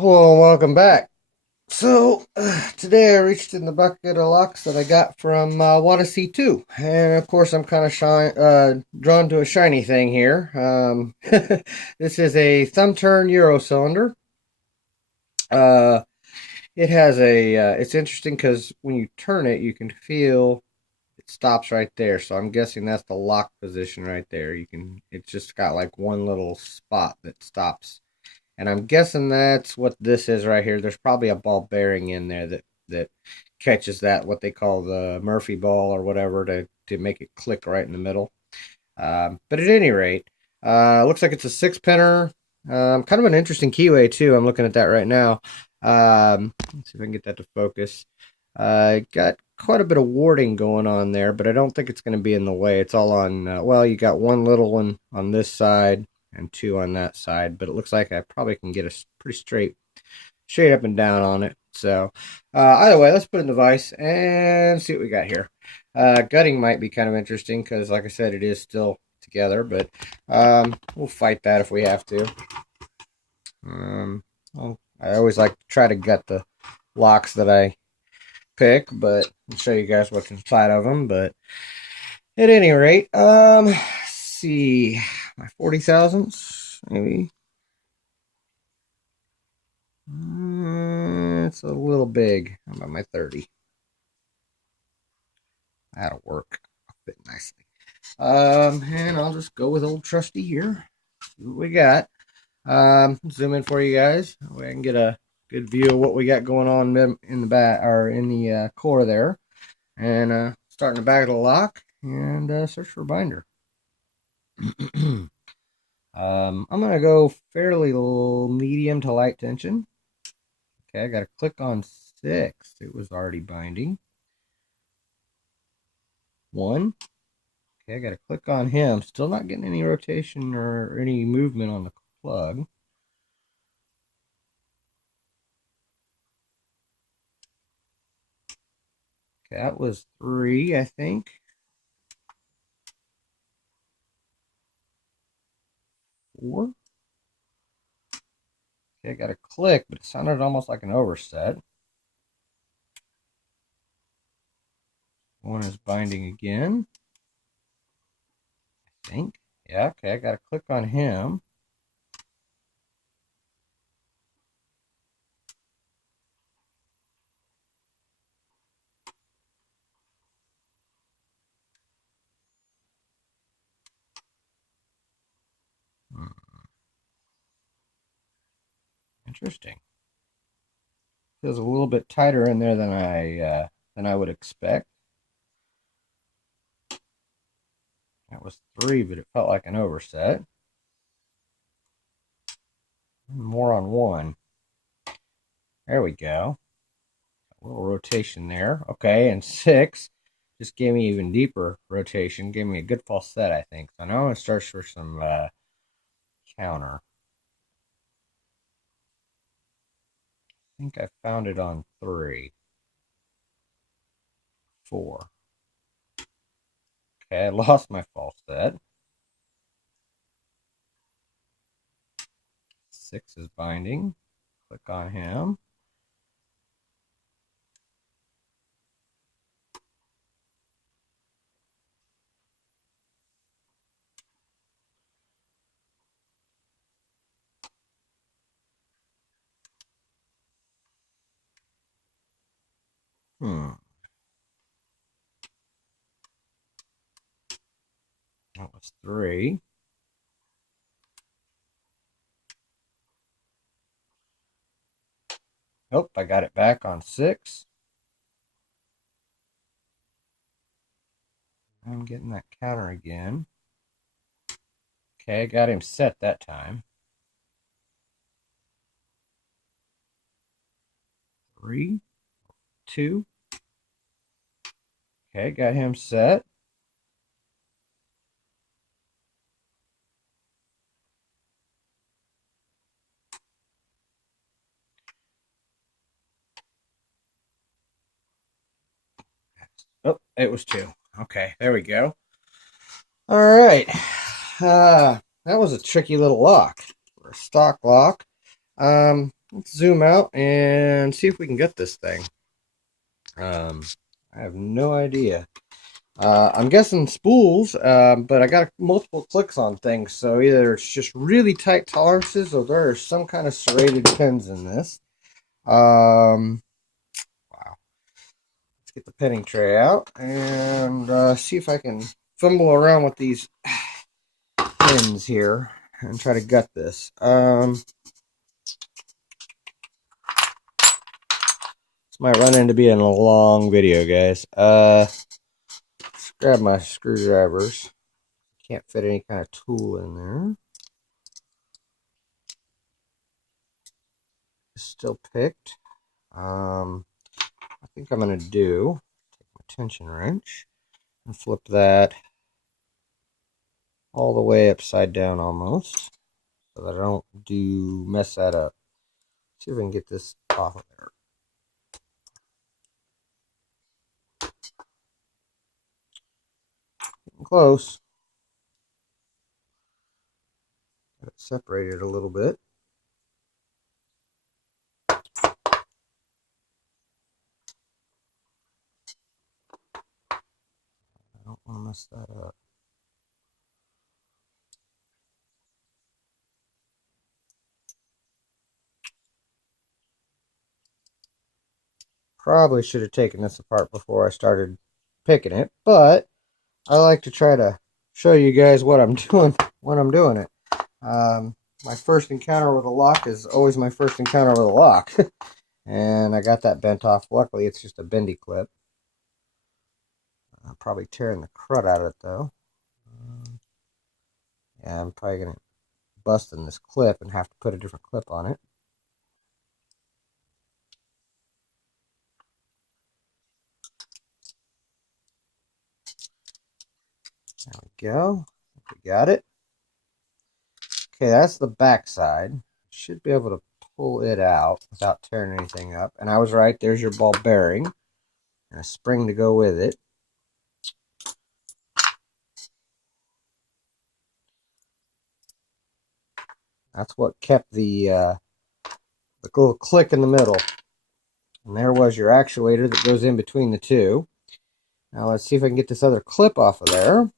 Hello and welcome back. Today I reached in the bucket of locks that I got from Odyssey 2. And of course I'm kind of drawn to a shiny thing here. This is a thumb turn Euro cylinder. Uh, it has it's interesting because when you turn it, you can feel it stops right there. So I'm guessing that's the lock position right there. It's just got like one little spot that stops, and I'm guessing that's what this is right here. There's probably a ball bearing in there that catches that, what they call the Murphy ball or whatever, to make it click right in the middle. But at any rate, looks like it's a six pinner. Kind of an interesting keyway too. I'm looking at that right now. Let's see if I can get that to focus. Got quite a bit of warding going on there, but I don't think it's going to be in the way. It's all on. Well, you got one little one on this side and two on that side, but it looks like I probably can get a pretty straight up and down on it. So either way, let's put it in the vise and see what we got here. Gutting might be kind of interesting because, like I said, it is still together, but we'll fight that if we have to. Well, I always like to try to gut the locks that I pick, but I'll show you guys what's inside of them. But at any rate, let's see, my 40 thousandths, maybe. It's a little big. How about my 30? That'll work. Fit nicely. And I'll just go with old trusty here. See what we got. Zoom in for you guys. We can get a good view of what we got going on in the back or in the core there. And start in the back of the lock and search for a binder. I'm gonna go fairly medium to light tension. Okay, I got to click on 6. It was already binding. 1. Okay, I got to click on him. Still not getting any rotation or any movement on the plug. Okay, that was 3, I think. 4. Okay, I got a click, but it sounded almost like an overset. 1 is binding again, I think. Yeah, okay, I got to click on him. Interesting. Feels a little bit tighter in there than I would expect. That was 3, but it felt like an overset. More on 1. There we go. A little rotation there. Okay, and 6 just gave me even deeper rotation. Gave me a good false set, I think. So now I'm going to search for some counter. I think I found it on 3. 4. Okay, I lost my false set. 6 is binding. Click on him. That was 3. Oh, I got it back on 6. I'm getting that counter again. Okay, I got him set that time. 3, 2. Okay, got him set. Oh, it was 2. Okay, there we go. All right. That was a tricky little lock. For a stock lock. let's zoom out and see if we can get this thing. I have no idea. I'm guessing spools, but I got multiple clicks on things, so either it's just really tight tolerances or there are some kind of serrated pins in this. Wow. Let's get the pinning tray out and see if I can fumble around with these pins here and try to gut this. This might run into being a long video, guys. Let's grab my screwdrivers. Can't fit any kind of tool in there. Still picked. I think I'm going to take my tension wrench and flip that all the way upside down almost so that I don't mess that up. See if I can get this off of there. Getting close. Got it separated a little bit. I don't want to mess that up. Probably should have taken this apart before I started picking it, but I like to try to show you guys what I'm doing when I'm doing it. My first encounter with a lock is always my first encounter with a lock. And I got that bent off. Luckily, it's just a bendy clip. I'm probably tearing the crud out of it, though. Yeah, I'm probably going to bust in this clip and have to put a different clip on it. There we go. We got it. Okay, that's the back side. Should be able to pull it out without tearing anything up. And I was right. There's your ball bearing and a spring to go with it. That's what kept the little click in the middle. And there was your actuator that goes in between the two. Now let's see if I can get this other clip off of there.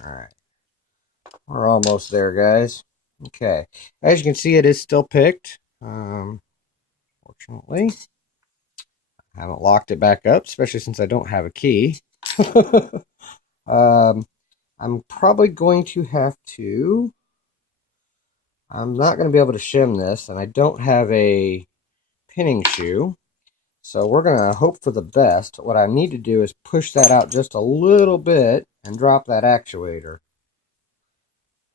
Alright. We're almost there, guys. Okay. As you can see, it is still picked. Fortunately. I haven't locked it back up, especially since I don't have a key. I'm probably going to have to... I'm not going to be able to shim this, and I don't have a pinning shoe. So we're going to hope for the best. What I need to do is push that out just a little bit and drop that actuator.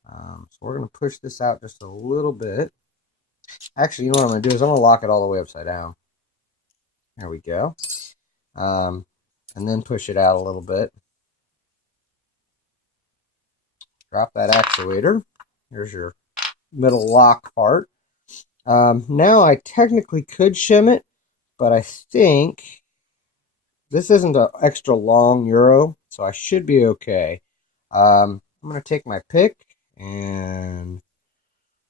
So we're going to push this out just a little bit. Actually, you know what I'm going to do is I'm going to lock it all the way upside down. There we go. And then push it out a little bit. Drop that actuator. Here's your middle lock part. Now I technically could shim it, but I think this isn't an extra long Euro, so I should be okay. I'm going to take my pick and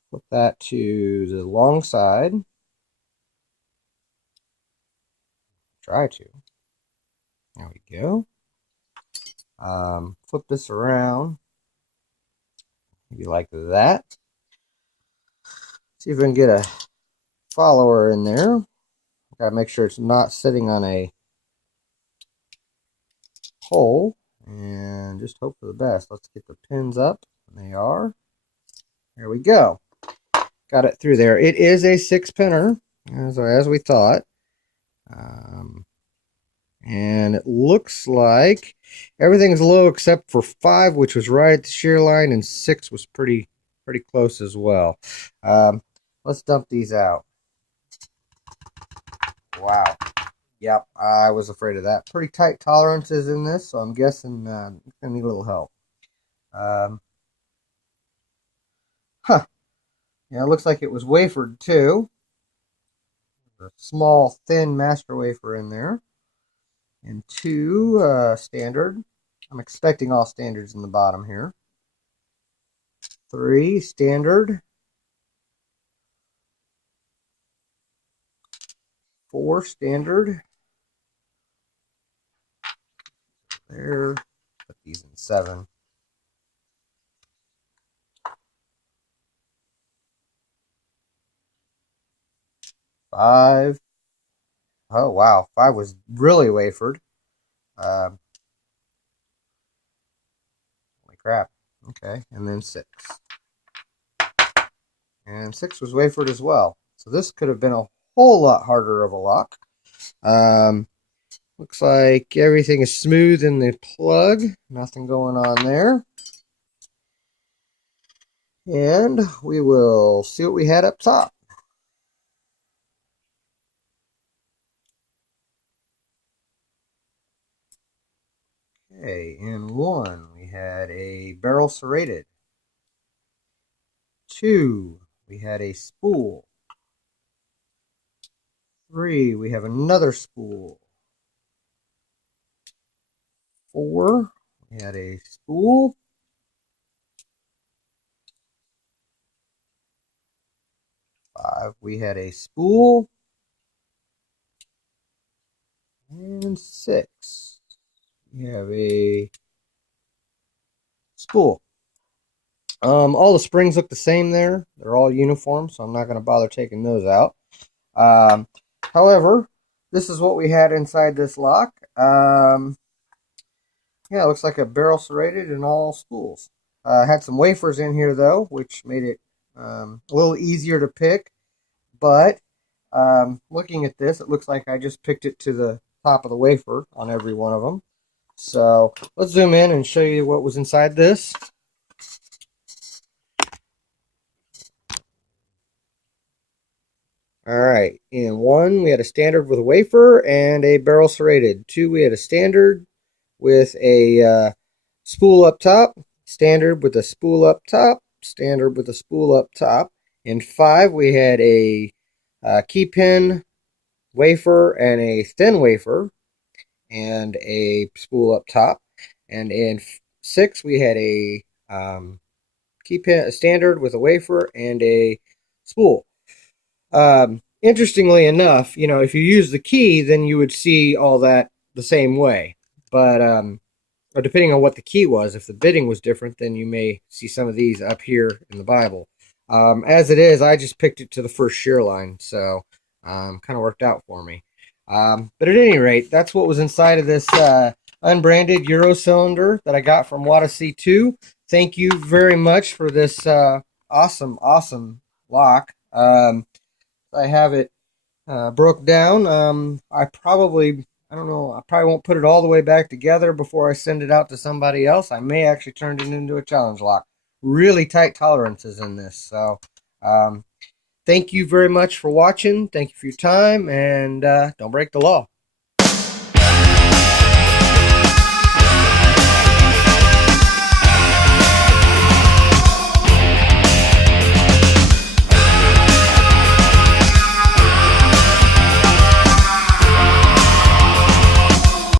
flip that to the long side. Try to. There we go. Flip this around. Maybe like that. See if we can get a follower in there. Gotta make sure it's not sitting on a hole. And just hope for the best. Let's get the pins up. And they are. There we go. Got it through there. It is a 6-pinner, as we thought. And it looks like everything's low except for 5, which was right at the shear line, and 6 was pretty close as well. Let's dump these out. Wow. Yep, I was afraid of that. Pretty tight tolerances in this, so I'm guessing it's going to need a little help. Yeah, it looks like it was wafered too. A small, thin master wafer in there. And 2 standard. I'm expecting all standards in the bottom here. 3 standard. 4 standard. There. Put these in 7. 5. Oh wow, 5 was really wafered. Holy crap. Okay, and then 6. And 6 was wafered as well. So this could have been a whole lot harder of a lock. Looks like everything is smooth in the plug. Nothing going on there. And we will see what we had up top. Okay, in 1 we had a barrel serrated. 2 we had a spool. 3 we have another spool. 4 we had a spool. 5 we had a spool. And 6 we have a spool. All the springs look the same there. They're all uniform, so I'm not going to bother taking those out. However, this is what we had inside this lock. Yeah, it looks like a barrel serrated and all spools. Had some wafers in here though, which made it a little easier to pick. But looking at this, it looks like I just picked it to the top of the wafer on every one of them. So let's zoom in and show you what was inside this. All right, in 1 we had a standard with a wafer and a barrel serrated. 2 we had a standard with a spool up top, standard with a spool up top, standard with a spool up top. In 5 we had a key pin wafer and a thin wafer and a spool up top. And in 6 we had a key pin, a standard with a wafer and a spool. Interestingly enough, you know, if you use the key, then you would see all that the same way. But or depending on what the key was, if the bidding was different, then you may see some of these up here in the Bible. As it is, I just picked it to the first shear line, so kind of worked out for me. But at any rate, that's what was inside of this unbranded Euro cylinder that I got from Wada C2. Thank you very much for this awesome lock. I have it broke down. I probably won't put it all the way back together before I send it out to somebody else. I may actually turn it into a challenge lock. Really tight tolerances in this. So thank you very much for watching. Thank you for your time, and don't break the law.